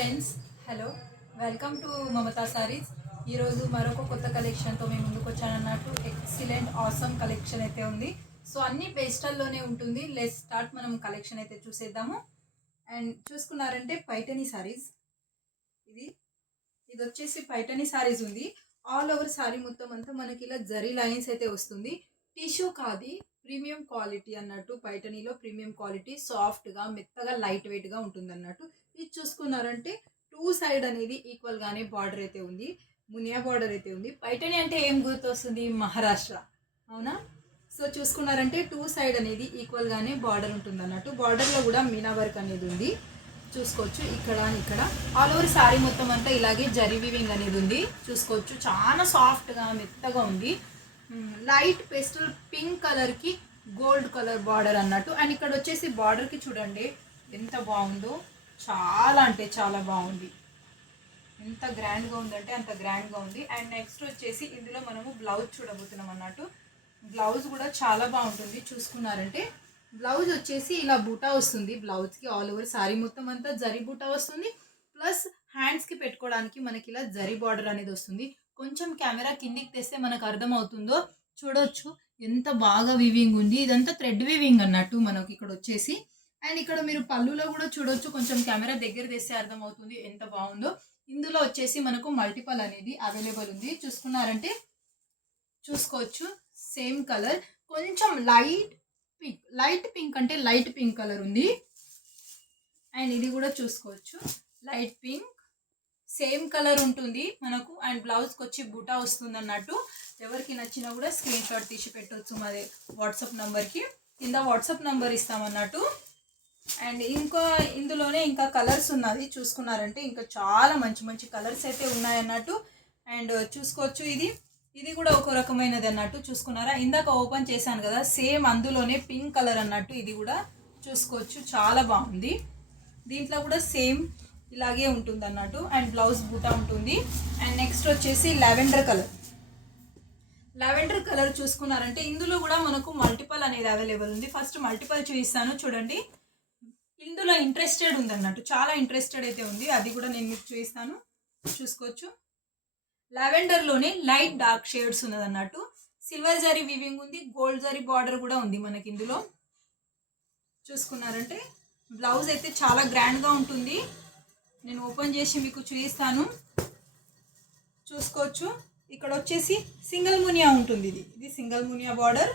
Friends, hello, welcome to Mamata saris. ఈరోజు మరొక కొత్త కలెక్షన్తో మేము ముందుకు వచ్చానన్నట్టు. ఎక్సలెంట్ ఆసమ్ కలెక్షన్ అయితే ఉంది. సో అన్ని పేస్టల్లోనే ఉంటుంది. Let's start. మనం కలెక్షన్ అయితే చూసేద్దాము. అండ్ చూసుకున్నారంటే పైటనీ సారీస్. ఇది ఇది వచ్చేసి పైటనీ సారీస్ ఉంది. ఆల్ ఓవర్ సారీ మొత్తం అంతా మనకి ఇలా జరీ లైన్స్ అయితే వస్తుంది. టిష్యూ కాది, ప్రీమియం క్వాలిటీ అన్నట్టు. పైటనీలో ప్రీమియం క్వాలిటీ, సాఫ్ట్గా మెత్తగా లైట్ వెయిట్గా ఉంటుంది అన్నట్టు. ఇది చూసుకున్నారంటే టూ సైడ్ అనేది ఈక్వల్గానే బార్డర్ అయితే ఉంది. మునియా బార్డర్ అయితే ఉంది. పైటనీ అంటే ఏం గుర్తొస్తుంది? మహారాష్ట్ర, అవునా? సో చూసుకున్నారంటే టూ సైడ్ అనేది ఈక్వల్గానే బార్డర్ ఉంటుంది అన్నట్టు. బార్డర్లో కూడా మీనా వర్క్ అనేది ఉంది, చూసుకోవచ్చు. ఇక్కడ ఇక్కడ ఆల్ ఓవర్ శారీ మొత్తం అంతా ఇలాగే జరీ వీవింగ్ అనేది ఉంది, చూసుకోవచ్చు. చాలా సాఫ్ట్గా మెత్తగా ఉంది. లైట్ పేస్టల్ పింక్ కలర్కి గోల్డ్ కలర్ బార్డర్ అన్నట్టు. అండ్ ఇక్కడ వచ్చేసి బార్డర్కి చూడండి ఎంత బాగుందో, చాలా అంటే చాలా బాగుంది. ఎంత గ్రాండ్గా ఉందంటే అంత గ్రాండ్గా ఉంది. అండ్ నెక్స్ట్ వచ్చేసి ఇందులో మనము బ్లౌజ్ చూడబోతున్నాం అన్నట్టు. బ్లౌజ్ కూడా చాలా బాగుంటుంది. చూసుకున్నారంటే బ్లౌజ్ వచ్చేసి ఇలా బూటా వస్తుంది. బ్లౌజ్కి ఆల్ ఓవర్ శారీ మొత్తం అంతా జరీ బూటా వస్తుంది. ప్లస్ హ్యాండ్స్కి పెట్టుకోవడానికి మనకి ఇలా జరీ బార్డర్ అనేది వస్తుంది. కొంచెం కెమెరా కిందికి తెస్తే మనకు అర్థమవుతుందో, చూడొచ్చు ఎంత బాగా వీవింగ్ ఉంది. ఇదంతా థ్రెడ్ వీవింగ్ అన్నట్టు మనకి ఇక్కడ వచ్చేసి. అండ్ ఇక్కడ మీరు పళ్ళులో కూడా చూడొచ్చు. కొంచెం కెమెరా దగ్గర తెస్తే అర్థమవుతుంది ఎంత బాగుందో. ఇందులో వచ్చేసి మనకు మల్టిపల్ అనేది అవైలబుల్ ఉంది. చూసుకున్నారంటే చూసుకోవచ్చు. సేమ్ కలర్, కొంచెం లైట్ పింక్ అంటే లైట్ పింక్ కలర్ ఉంది. అండ్ ఇది కూడా చూసుకోవచ్చు, లైట్ పింక్ సేమ్ కలర్ ఉంటుంది మనకు. అండ్ బ్లౌజ్కి వచ్చి బూటా వస్తుంది అన్నట్టు. ఎవరికి నచ్చినా కూడా స్క్రీన్ షాట్ తీసి పెట్టవచ్చు మాది వాట్సాప్ నెంబర్కి. కింద వాట్సాప్ నెంబర్ ఇస్తామన్నట్టు. అండ్ ఇందులోనే ఇంకా కలర్స్ ఉన్నది. చూసుకున్నారంటే ఇంకా చాలా మంచి మంచి కలర్స్ అయితే ఉన్నాయన్నట్టు. అండ్ చూసుకోవచ్చు, ఇది కూడా ఒక రకమైనది అన్నట్టు. చూసుకున్నారా, ఇందాక ఓపెన్ చేశాను కదా, సేమ్ అందులోనే పింక్ కలర్ అన్నట్టు. ఇది కూడా చూసుకోవచ్చు, చాలా బాగుంది. దీంట్లో కూడా సేమ్ ఇలాగే ఉంటుంది అన్నట్టు. అండ్ బ్లౌజ్ బూటా ఉంటుంది. అండ్ నెక్స్ట్ వచ్చేసి లావెండర్ కలర్ చూసుకున్నారంటే ఇందులో కూడా మనకు మల్టిపల్ అనేది అవైలబుల్ ఉంది. ఫస్ట్ మల్టిపల్ చూపిస్తాను చూడండి. ఇందులో ఇంట్రెస్టెడ్ ఉంది అన్నట్టు, చాలా ఇంట్రెస్టెడ్ అయితే ఉంది. అది కూడా నేను మీకు చూపిస్తాను, చూసుకోవచ్చు. లావెండర్లోనే లైట్ డార్క్ షేడ్స్ ఉన్నది అన్నట్టు. సిల్వర్ జరీ వీవింగ్ ఉంది, గోల్డ్ జరీ బార్డర్ కూడా ఉంది మనకి ఇందులో. చూసుకున్నారంటే బ్లౌజ్ అయితే చాలా గ్రాండ్గా ఉంటుంది. నేను ఓపెన్ చేసి మీకు చూపిస్తాను, చూసుకోవచ్చు. ఇక్కడ వచ్చేసి సింగిల్ మునియా ఉంటుంది. ఇది single Muniya border.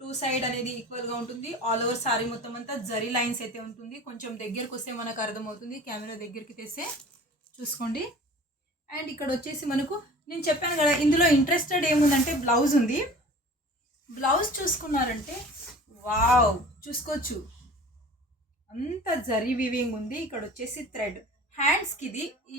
Two side అనేది ఈక్వల్గా ఉంటుంది. ఆల్ ఓవర్ శారీ మొత్తం అంతా జరీ లైన్స్ అయితే ఉంటుంది. కొంచెం దగ్గరకు వస్తే మనకు అర్థమవుతుంది, కెమెరా దగ్గరికి తెస్తే చూసుకోండి. అండ్ ఇక్కడ వచ్చేసి మనకు నేను చెప్పాను కదా, ఇందులో ఇంట్రెస్టెడ్ ఏముందంటే బ్లౌజ్ ఉంది. బ్లౌజ్ చూసుకున్నారంటే వావ్, చూసుకోవచ్చు అంత జరీ వీవింగ్ ఉంది. ఇక్కడ వచ్చేసి థ్రెడ్ హ్యాండ్స్కి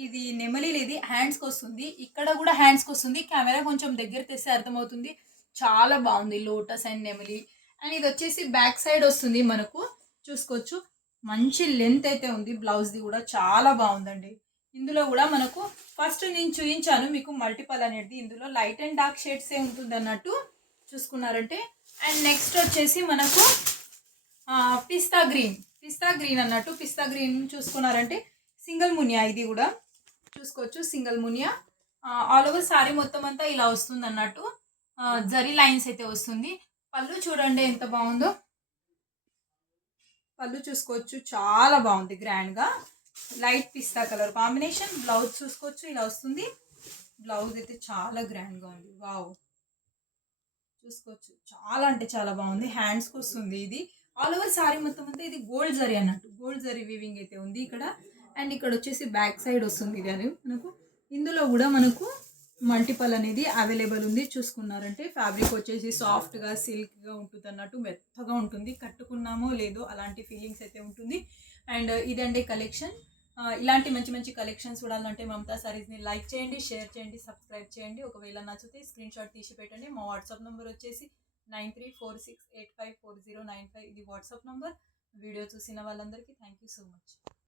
ఇది నెమలీలు, ఇది హ్యాండ్స్కి వస్తుంది. ఇక్కడ కూడా హ్యాండ్స్కి వస్తుంది. కెమెరా కొంచెం దగ్గర తెస్తే అర్థమవుతుంది. చాలా బాగుంది, లోటస్ అండ్ నెమలి. అండ్ ఇది వచ్చేసి బ్యాక్ సైడ్ వస్తుంది మనకు, చూసుకోవచ్చు. మంచి లెంత్ అయితే ఉంది. బ్లౌజ్ది కూడా చాలా బాగుందండి. ఇందులో కూడా మనకు ఫస్ట్ నేను చూపించాను మీకు మల్టిపల్ అనేది. ఇందులో లైట్ అండ్ డార్క్ షేడ్సే ఉంటుంది అన్నట్టు. చూసుకున్నారంటే అండ్ నెక్స్ట్ వచ్చేసి మనకు పిస్తా గ్రీన్ అన్నట్టు. పిస్తా గ్రీన్ చూసుకున్నారంటే సింగిల్ మునియా, ఇది కూడా చూసుకోవచ్చు. Single Muniya all over sari మొత్తం అంతా ఇలా వస్తుంది అన్నట్టు. జరీ లైన్స్ అయితే వస్తుంది. పళ్ళు చూడండి ఎంత బాగుందో. పళ్ళు చూసుకోవచ్చు, చాలా బాగుంది గ్రాండ్గా. లైట్ పిస్తా కలర్ కాంబినేషన్. బ్లౌజ్ చూసుకోవచ్చు, ఇలా వస్తుంది. బ్లౌజ్ అయితే చాలా గ్రాండ్గా ఉంది. వావ్, చూసుకోవచ్చు, చాలా అంటే చాలా బాగుంది. హ్యాండ్స్కి వస్తుంది. ఇది ఆల్ ఓవర్ శారీ మొత్తం అంతా ఇది గోల్డ్ జరీ అన్నట్టు. గోల్డ్ జరీ వీవింగ్ అయితే ఉంది ఇక్కడ. అండ్ ఇక్కడ వచ్చేసి బ్యాక్ సైడ్ వస్తుంది ఇది అని మనకు. ఇందులో కూడా మనకు మల్టిపల్ అనేది అవైలబుల్ ఉంది. చూసుకున్నారంటే ఫ్యాబ్రిక్ వచ్చేసి సాఫ్ట్గా సిల్క్గా ఉంటుంది అన్నట్టు, మెత్తగా ఉంటుంది. కట్టుకున్నామో లేదో అలాంటి ఫీలింగ్స్ అయితే ఉంటుంది. అండ్ ఇదండి కలెక్షన్. ఇలాంటి మంచి మంచి కలెక్షన్స్ చూడాలంటే మమతా సారీస్ని లైక్ చేయండి, షేర్ చేయండి, సబ్స్క్రైబ్ చేయండి. ఒకవేళ నచ్చితే స్క్రీన్ షాట్ తీసి పెట్టండి. మా వాట్సాప్ నెంబర్ వచ్చేసి 9346854095. ఇది వాట్సాప్ నెంబర్. వీడియో చూసిన వాళ్ళందరికీ థ్యాంక్ యూ సో మచ్.